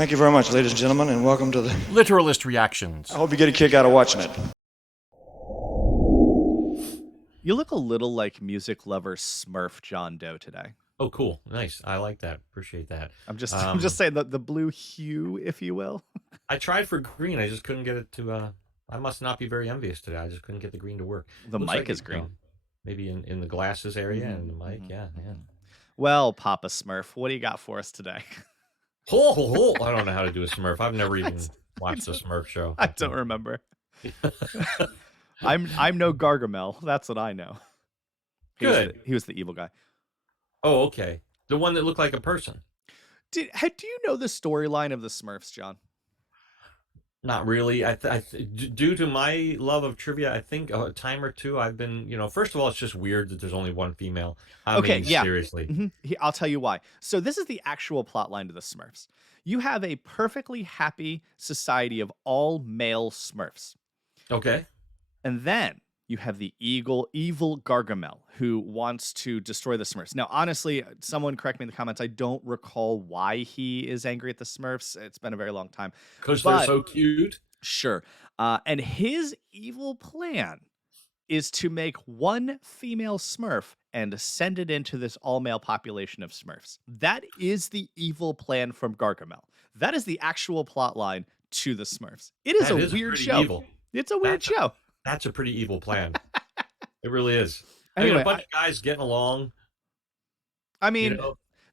Thank you very much, ladies and gentlemen, and welcome to the Literalist reactions. I hope you get a kick out of watching it. You look a little like music lover Smurf John Doe today. Oh, cool. Nice. I like that. Appreciate that. I'm just saying the blue hue, if you will. I tried for green. I just couldn't get it to, I must not be very envious today. I just couldn't get the green to work. The Looks mic like is it, green. Maybe in the glasses area and the mic. Yeah. Well, Papa Smurf, what do you got for us today? I don't know how to do a Smurf. I've never even watched a Smurf show. I don't remember. I'm no Gargamel. That's what I know. Good. He was the evil guy. Oh, okay. The one that looked like a person. Do you know the storyline of the Smurfs, John? Not really. Due to my love of trivia, I think a time or two I've been, first of all, it's just weird that there's only one female. I mean, seriously. I'll tell you why. So this is the actual plot line to the Smurfs. You have a perfectly happy society of all male Smurfs. Okay. And then you have the evil Gargamel who wants to destroy the Smurfs. Now, honestly, someone correct me in the comments. I don't recall why he is angry at the Smurfs. It's been a very long time. Because they're so cute. Sure. And his evil plan is to make one female Smurf and send it into this all-male population of Smurfs. That is the evil plan from Gargamel. That is the actual plot line to the Smurfs. It is a weird show. Evil. It's a weird show. That's a pretty evil plan. It really is. Anyway, I mean, a bunch of guys getting along. I mean,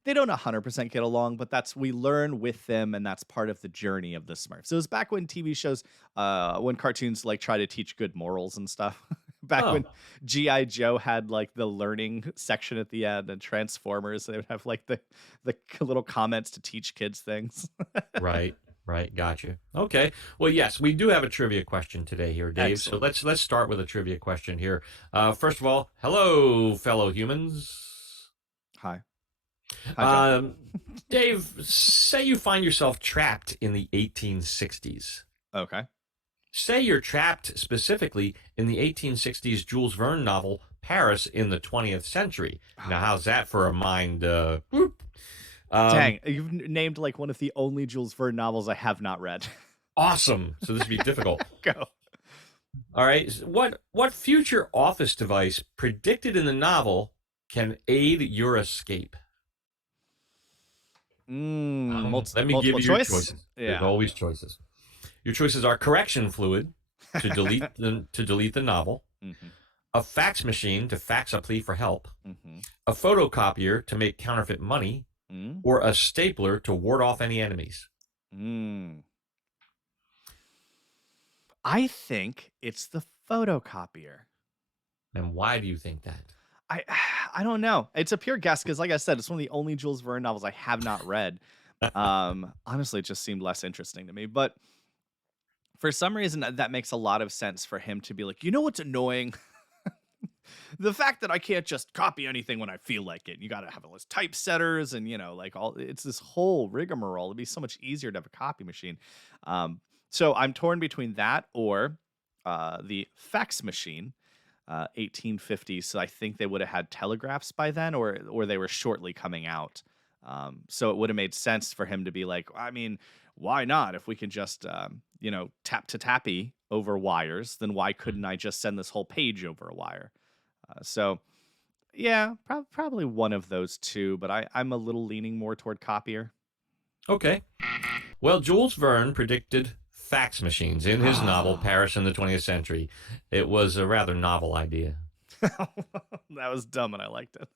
they don't 100% get along, but we learn with them, and that's part of the journey of the Smurfs. So it was back when TV shows, when cartoons like try to teach good morals and stuff. Back when G.I. Joe had like the learning section at the end, and Transformers, they would have like the little comments to teach kids things. Right, gotcha. Okay, well, yes, we do have a trivia question today here, Dave. Excellent. So let's start with a trivia question here. First of all, hello, fellow humans. Hi, John. Dave, say you find yourself trapped in the 1860s. Okay. Say you're trapped specifically in the 1860s Jules Verne novel Paris in the 20th Century. Now, how's that for a mind? Dang, you've named like one of the only Jules Verne novels I have not read. Awesome. So this would be difficult. Go. All right. What future office device predicted in the novel can aid your escape? Let me give you your choices. Yeah. There's always choices. Your choices are correction fluid to delete the novel, a fax machine to fax a plea for help, a photocopier to make counterfeit money, or a stapler to ward off any enemies. I think it's the photocopier. And why do you think that? I don't know. It's a pure guess because, like I said, it's one of the only Jules Verne novels I have not read. Honestly, it just seemed less interesting to me. But for some reason, that makes a lot of sense for him to be like, you know what's annoying? The fact that I can't just copy anything when I feel like it. You got to have all those typesetters and, it's this whole rigmarole. It'd be so much easier to have a copy machine. So I'm torn between that or the fax machine, 1850s. So I think they would have had telegraphs by then or they were shortly coming out. So it would have made sense for him to be like, I mean, why not? If we can just, tap to tappy over wires, then why couldn't I just send this whole page over a wire? So, yeah, probably one of those two, but I'm a little leaning more toward copier. Okay. Well, Jules Verne predicted fax machines in his novel Paris in the 20th Century. It was a rather novel idea. That was dumb, and I liked it.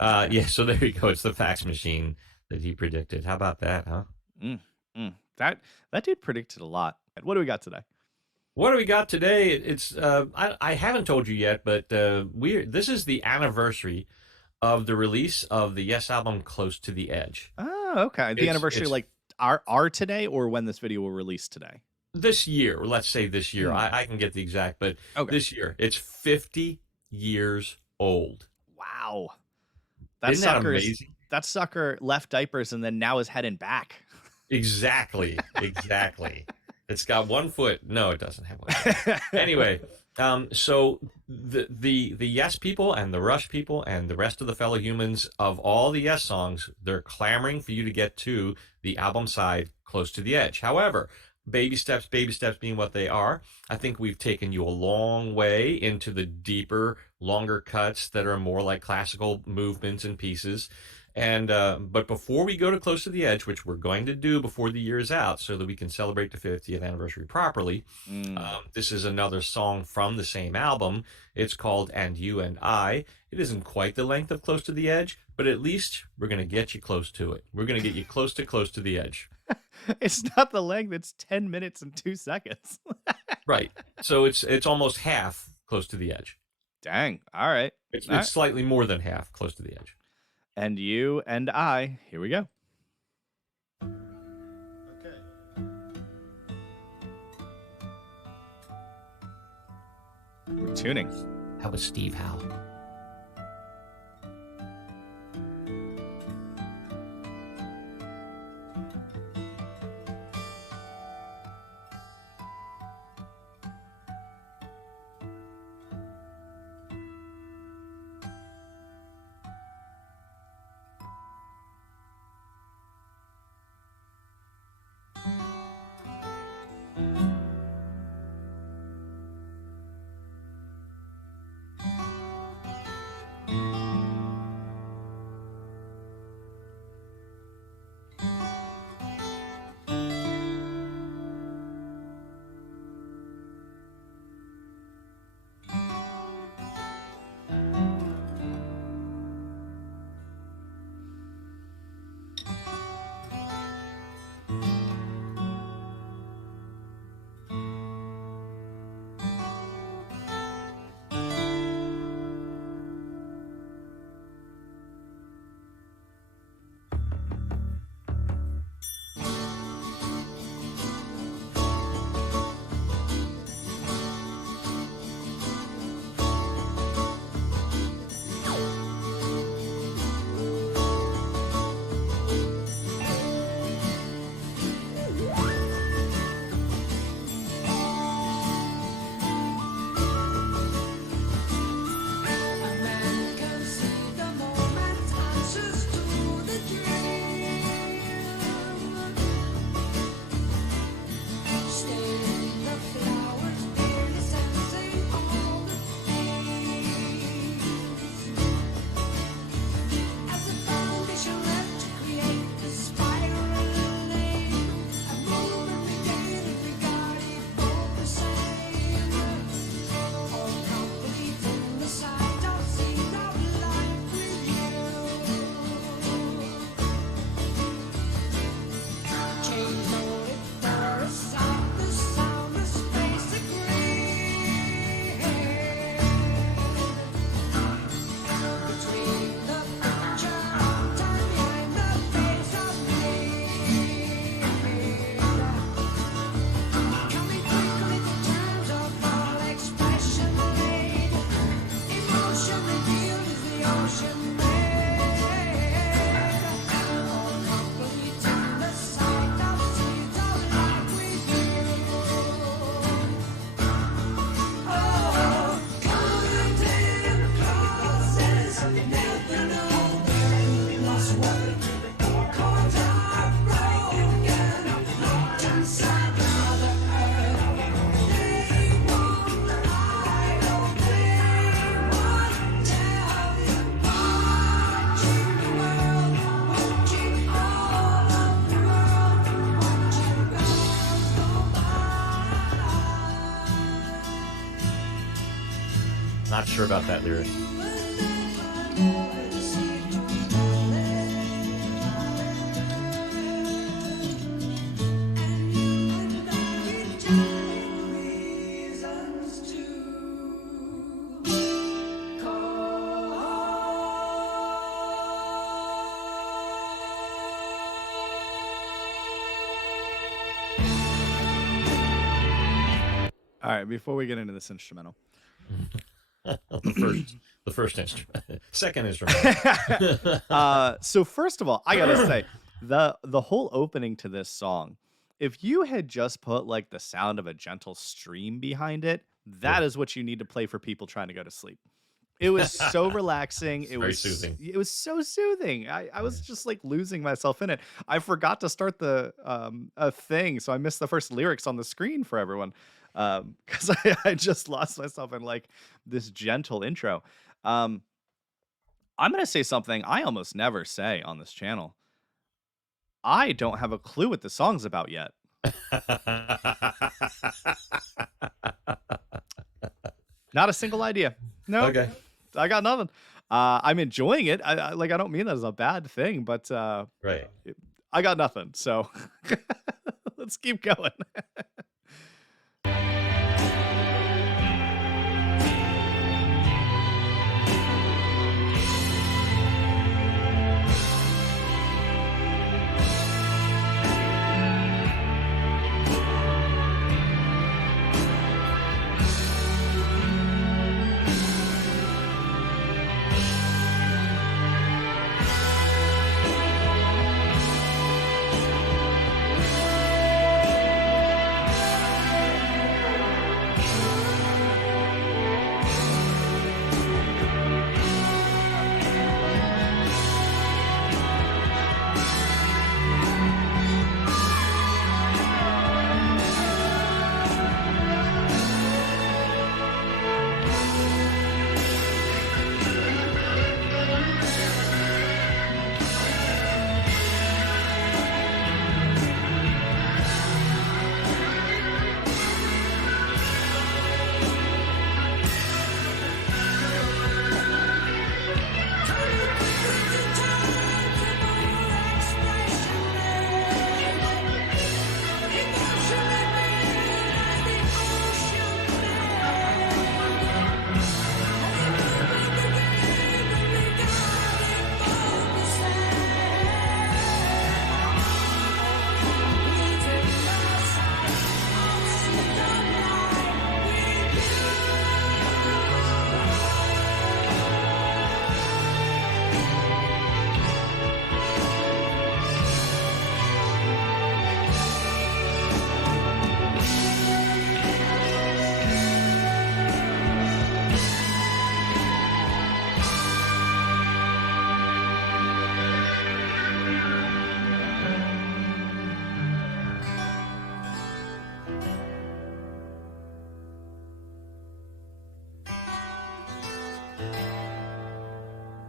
Yeah, so there you go. It's the fax machine that he predicted. How about that, huh? That dude predicted a lot. What do we got today? What do we got today? It's I haven't told you yet, but this is the anniversary of the release of the Yes album Close to the Edge. Oh, okay. The anniversary like our today or when this video will release today? This year. Let's say this year. I can get the exact, but this year. It's 50 years old. Wow. Isn't that amazing? That sucker left diapers and then now is heading back. Exactly. It's got one foot. No, it doesn't have one foot. Anyway, So the Yes people and the Rush people and the rest of the fellow humans of all the Yes songs, they're clamoring for you to get to the album side close to the edge. However, baby steps being what they are, I think we've taken you a long way into the deeper, longer cuts that are more like classical movements and pieces. And but before we go to close to the edge, which we're going to do before the year is out, so that we can celebrate the 50th anniversary properly, this is another song from the same album. It's called "And You and I." It isn't quite the length of "Close to the Edge," but at least we're going to get you close to it. We're going to get you close to the edge. It's not the length, it's 10 minutes and 2 seconds. Right. So it's almost half close to the edge. Dang. All right. It's slightly more than half close to the edge. And You and I. Here we go. Okay. We're tuning. That was Steve Howe. Not sure about that lyric. All right, before we get into this instrumental. the first instrument, second instrument. So first of all, I gotta say, the whole opening to this song, if you had just put like the sound of a gentle stream behind it, That is what you need to play for people trying to go to sleep. It was so relaxing. It Very was soothing. It was so soothing. I was just like losing myself in it. I forgot to start the a thing, so I missed the first lyrics on the screen for everyone because I just lost myself in like this gentle intro. Um, I'm gonna say something I almost never say on this channel. I don't have a clue what the song's about yet. Not a single idea. No. Okay. I got nothing. I'm enjoying it. I don't mean that as a bad thing, but Right. I got nothing. So let's keep going.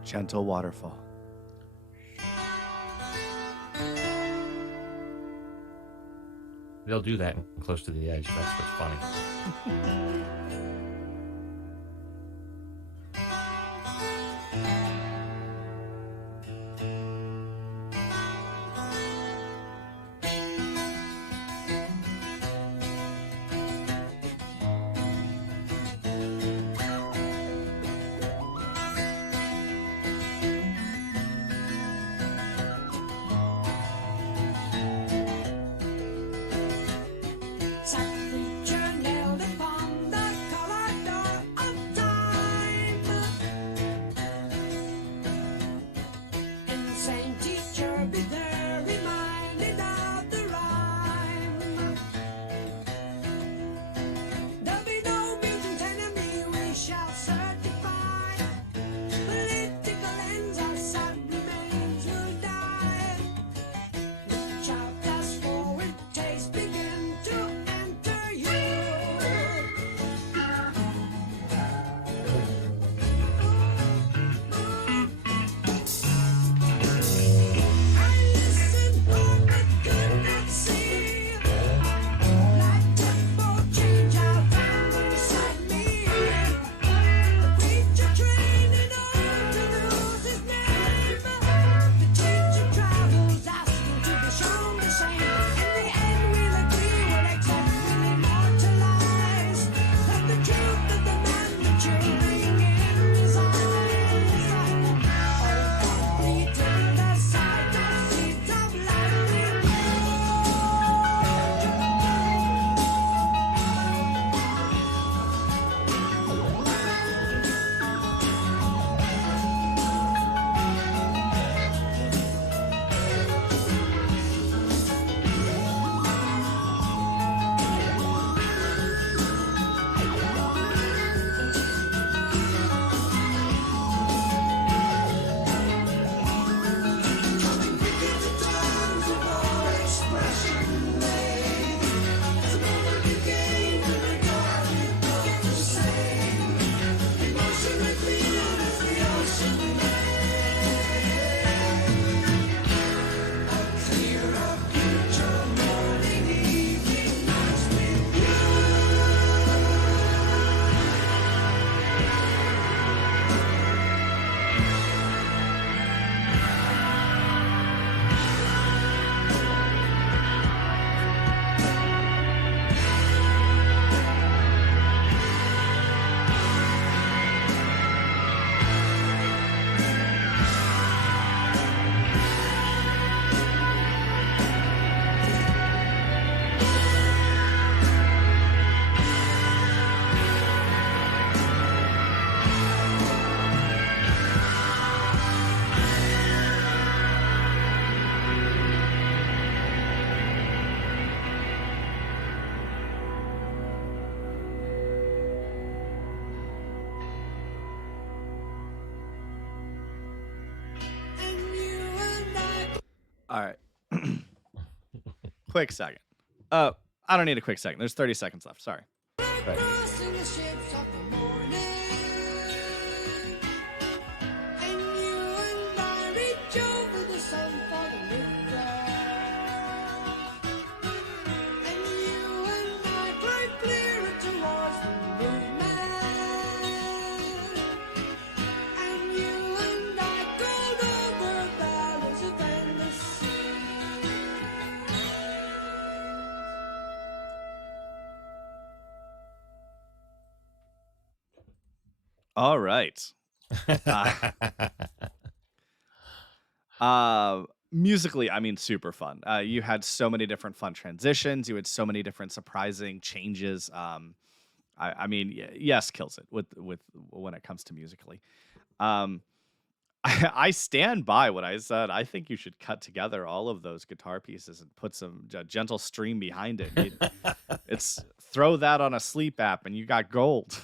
Gentle waterfall. They'll do that close to the edge. That's what's funny. All right. Quick second. I don't need a quick second. There's 30 seconds left. Sorry. Right. Crossing the ships of the morning, and you and I reach over the sun for the river, and you and I glide clearer towards the movement, and you and I go over valleys of endless sea. All right. Musically, I mean, super fun. You had so many different fun transitions. You had so many different surprising changes. I mean, yes, kills it with when it comes to musically. Um, I stand by what I said. I think you should cut together all of those guitar pieces and put some gentle stream behind it. It's throw that on a sleep app and you got gold.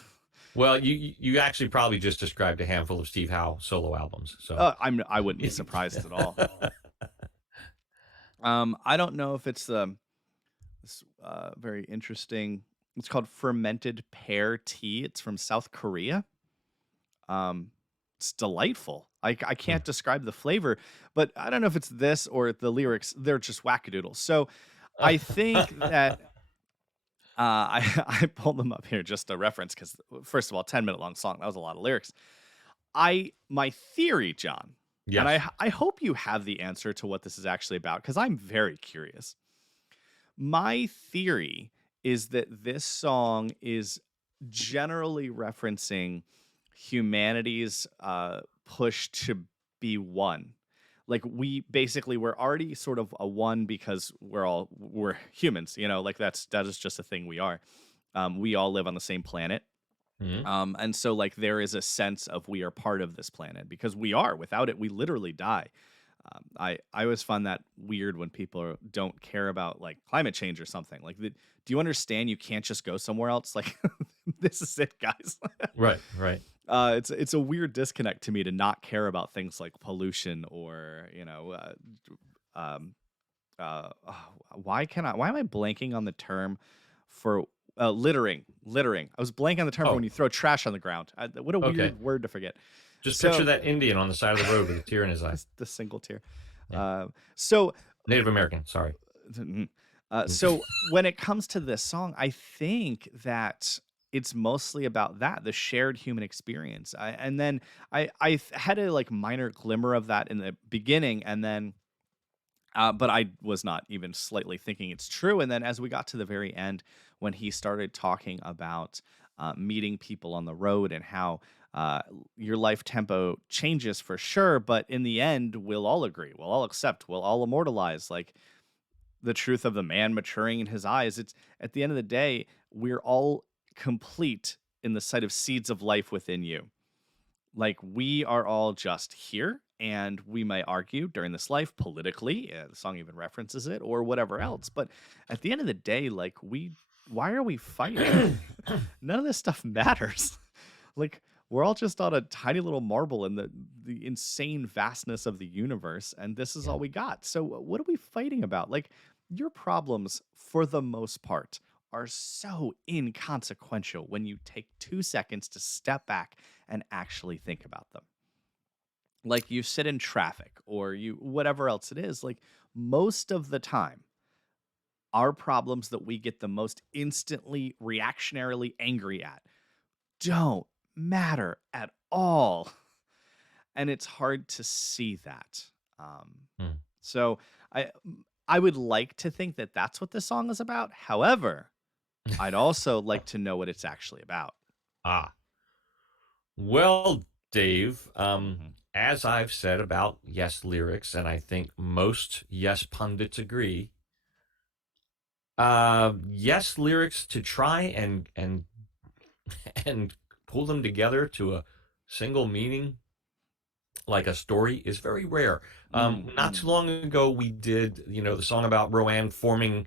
Well, you actually probably just described a handful of Steve Howe solo albums. So I wouldn't be surprised at all. I don't know if it's this very interesting. It's called fermented pear tea. It's from South Korea. It's delightful. I can't describe the flavor, but I don't know if it's this or the lyrics. They're just wackadoodles. So I think that I pulled them up here just a reference because first of all, 10-minute long song. That was a lot of lyrics. My theory, John, yes. and I hope you have the answer to what this is actually about because I'm very curious. My theory is that this song is generally referencing humanity's push to be one. Like we're already sort of a one because we're humans, like that is just a thing we are. We all live on the same planet. Mhm. And so like there is a sense of we are part of this planet because we are. Without it, we literally die. I always find that weird when people don't care about like climate change or something. Like, do you understand? You can't just go somewhere else. Like, this is it, guys. Right. It's a weird disconnect to me to not care about things like pollution or why am I blanking on the term for littering? Littering. I was blanking on the term for Oh. when you throw trash on the ground. What a Okay. weird word to forget. Just So- picture that Indian on the side of the road with a tear in his eye. The single tear. Yeah. So Native American. Sorry. so when it comes to this song, I think that it's mostly about that, the shared human experience. And then I had a like minor glimmer of that in the beginning, and then but I was not even slightly thinking it's true. And then as we got to the very end, when he started talking about meeting people on the road and how your life tempo changes for sure, but in the end, we'll all agree, we'll all accept, we'll all immortalize. Like the truth of the man maturing in his eyes. It's at the end of the day, we're all complete in the sight of seeds of life within you. Like we are all just here, and we may argue during this life politically. The song even references it, or whatever else. But at the end of the day, like why are we fighting? None of this stuff matters. Like we're all just on a tiny little marble in the insane vastness of the universe, and this is all we got. So what are we fighting about? Like your problems, for the most part, are so inconsequential when you take 2 seconds to step back and actually think about them. Like you sit in traffic or you whatever else it is, like most of the time, our problems that we get the most instantly reactionarily angry at don't matter at all. And it's hard to see that. So I would like to think that that's what this song is about. However, I'd also like to know what it's actually about. Well, Dave, as I've said about Yes lyrics, and I think most Yes pundits agree, Yes lyrics to try and and pull them together to a single meaning like a story is very rare. Not too long ago we did, the song about Roanne forming,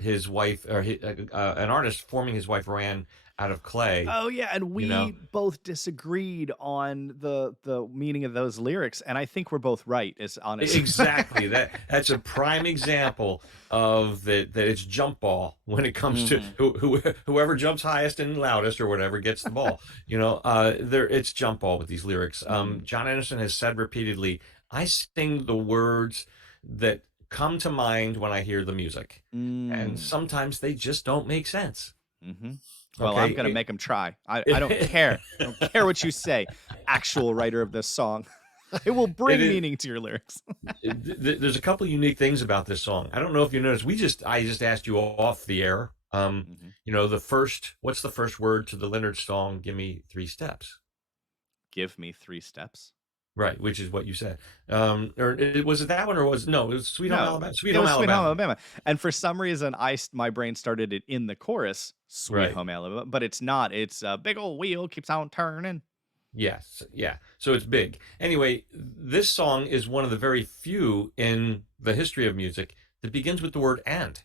his wife, or an artist forming his wife Ran out of clay. Oh yeah, and You we know, both disagreed on the meaning of those lyrics, and I think we're both right. Is honest. exactly. That's a prime example of that it's jump ball when it comes to Mhm. whoever jumps highest and loudest or whatever gets the ball. There it's jump ball with these lyrics. Mhm. John Anderson has said repeatedly, "I sing the words that come to mind when I hear the music, and Mm. sometimes they just don't make sense." Mhm. Well, I'm gonna Okay. make him try. I don't care. I don't care what you say, actual writer of this song. I will It bring is. meaning to your lyrics. There's a couple unique things about this song. I don't know if you noticed. I just asked you off the air. Mhm. What's the first word to the Leonard song? Give me three steps. Give me 3 steps. Right, which is what you said. Was it that one, or no? It was Sweet Home No, Alabama. Sweet it Home was Sweet Home Alabama. Alabama, and for some reason, my brain started it in the chorus, Sweet Right. Home Alabama, but it's not. It's a big old wheel keeps on turning. Yes. Yeah. So it's big. Anyway, this song is one of the very few in the history of music that begins with the word "and."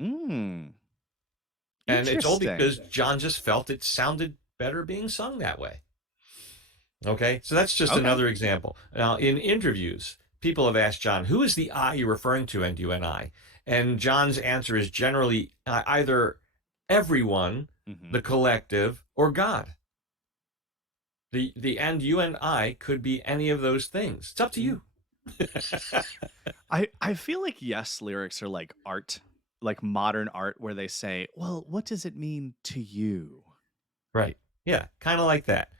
Mm, And it's all interesting. because John just felt it sounded better being sung that way. Okay, so that's just Okay. another example. Now, in interviews, people have asked John, "Who is the I you're referring to, and you and I?" And John's answer is generally either everyone, Mhm. the collective, or God. The and you and I could be any of those things. It's up to Mm. you. I feel like Yes lyrics are like art, like modern art where they say, "Well, what does it mean to you?" Right. Yeah, kind of like that.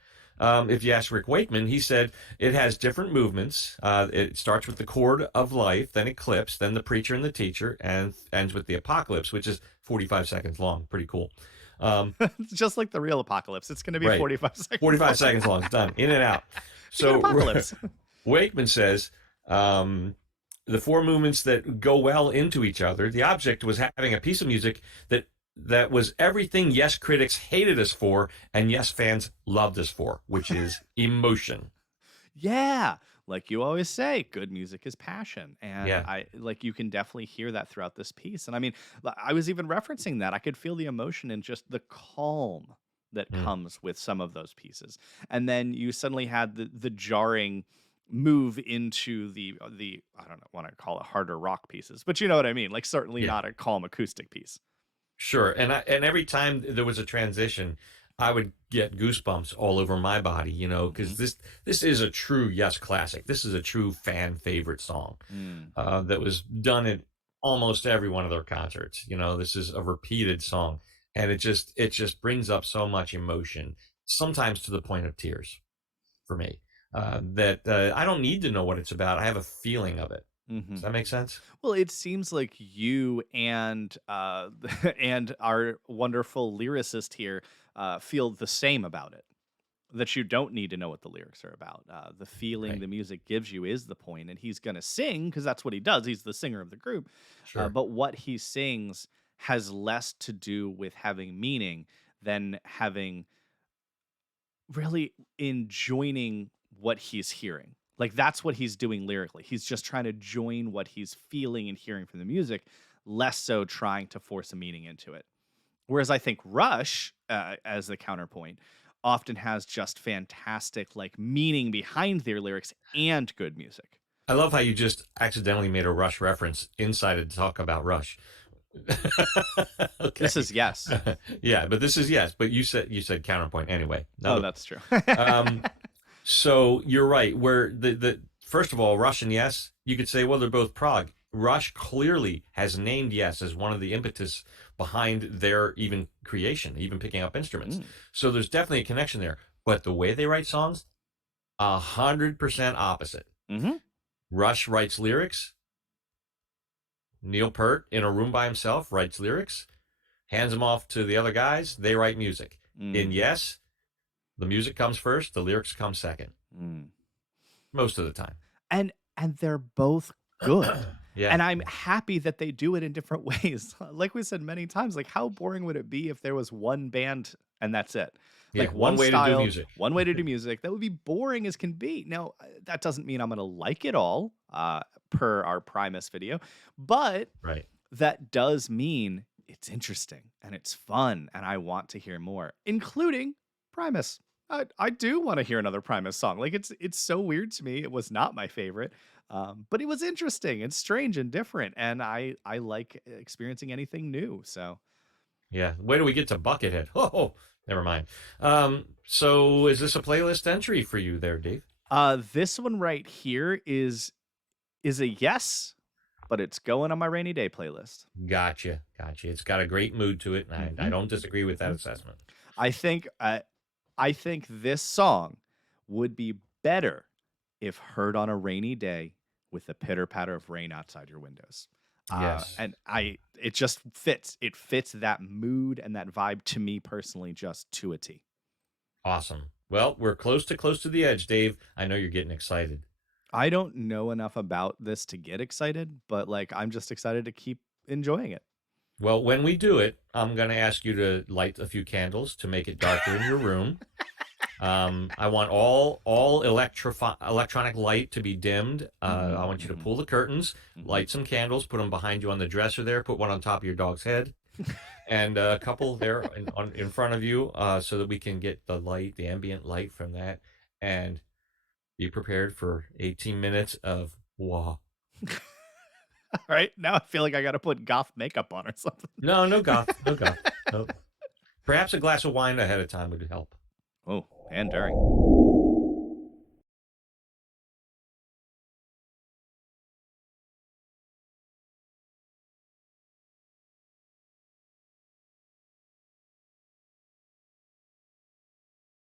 If you ask Rick Wakeman, he said it has different movements. It starts with the chord of life, then eclipse, then the preacher and the teacher, and ends with the apocalypse, which is 45 seconds long. Pretty cool. Um, It's just like the real apocalypse. It's going to be right. 45 seconds 45 long. seconds long. It's done. In and out. It's a good So apocalypse. Wakeman says the four movements that go well into each other. The object was having a piece of music that was everything Yes critics hated us for and Yes fans loved us for, which is emotion. Yeah. Like you always say, good music is passion. And Yeah. I like you can definitely hear that throughout this piece. And I mean, I was even referencing that. I could feel the emotion and just the calm that Mm. comes with some of those pieces. And then you suddenly had the jarring move into the I don't know, want to call it harder rock pieces, but you know what I mean? Like certainly Yeah. not a calm acoustic piece. Sure. And every time there was a transition, I would get goosebumps all over my body, because Hmm. this is a true Yes classic. This is a true fan favorite song Mm. that was done at almost every one of their concerts. This is a repeated song, and it just brings up so much emotion, sometimes to the point of tears for me. That I don't need to know what it's about. I have a feeling of it. Hmm. Does that make sense? Well, it seems like you and and our wonderful lyricist here feel the same about it. That you don't need to know what the lyrics are about. The feeling Right. the music gives you is the point, and he's gonna sing because that's what he does. He's the singer of the group. Sure. But what he sings has less to do with having meaning than having really enjoining what he's hearing. Like that's what he's doing lyrically. He's just trying to join what he's feeling and hearing from the music, less so trying to force a meaning into it. Whereas I think Rush, as the counterpoint, often has just fantastic like meaning behind their lyrics and good music. I love how you just accidentally made a Rush reference inside to talk about Rush. This Okay. is Yes. Yeah, but this is Yes, but you said counterpoint anyway. Oh, Another. that's true. Um, so you're right. Where the first of all, Rush and Yes, you could say, well, they're both prog. Rush clearly has named Yes as one of the impetus behind their even creation, even picking up instruments. Mm. So there's definitely a connection there. But the way they write songs, 100% opposite. Hmm. Rush writes lyrics. Neil Peart, in a room by himself, writes lyrics, hands them off to the other guys. They write music. In Mm. Yes, the music comes first, the lyrics come second, Mm. most of the time. And they're both good. Yeah. And I'm happy that they do it in different ways. Like we said many times, like how boring would it be if there was one band and that's it. Yeah, Like one one way to do style, music. one way to do music. That would be boring as can be. Now, that doesn't mean I'm going to like it all, per our Primus video, but Right. that does mean it's interesting and it's fun and I want to hear more, including Primus. I do want to hear another Primus song. Like it's so weird to me. It was not my favorite, but it was interesting and strange and different, and I like experiencing anything new. So Yeah. Where do we get to Buckethead? Oh, never mind. So is this a playlist entry for you there, Dave? this one right here is a yes, but it's going on my rainy day playlist. Gotcha. It's got a great mood to it, and I Mhm. don't disagree with that assessment. I think this song would be better if heard on a rainy day with the pitter patter of rain outside your windows. Yes. And it just fits. It fits that mood and that vibe to me personally, just to a T. Awesome. Well, we're close to the edge, Dave. I know you're getting excited. I don't know enough about this to get excited, but like I'm just excited to keep enjoying it. Well, when we do it, I'm going to ask you to light a few candles to make it darker in your room. I want all electronic light to be dimmed. I want you to pull the curtains, light some candles, put them behind you on the dresser there, put one on top of your dog's head, and a couple there in front of you, so that we can get the ambient light from that, and be prepared for 18 minutes of wah. All right, now I feel like I got to put goth makeup on or something. No goth. No. Perhaps a glass of wine ahead of time would help. Oh, and during.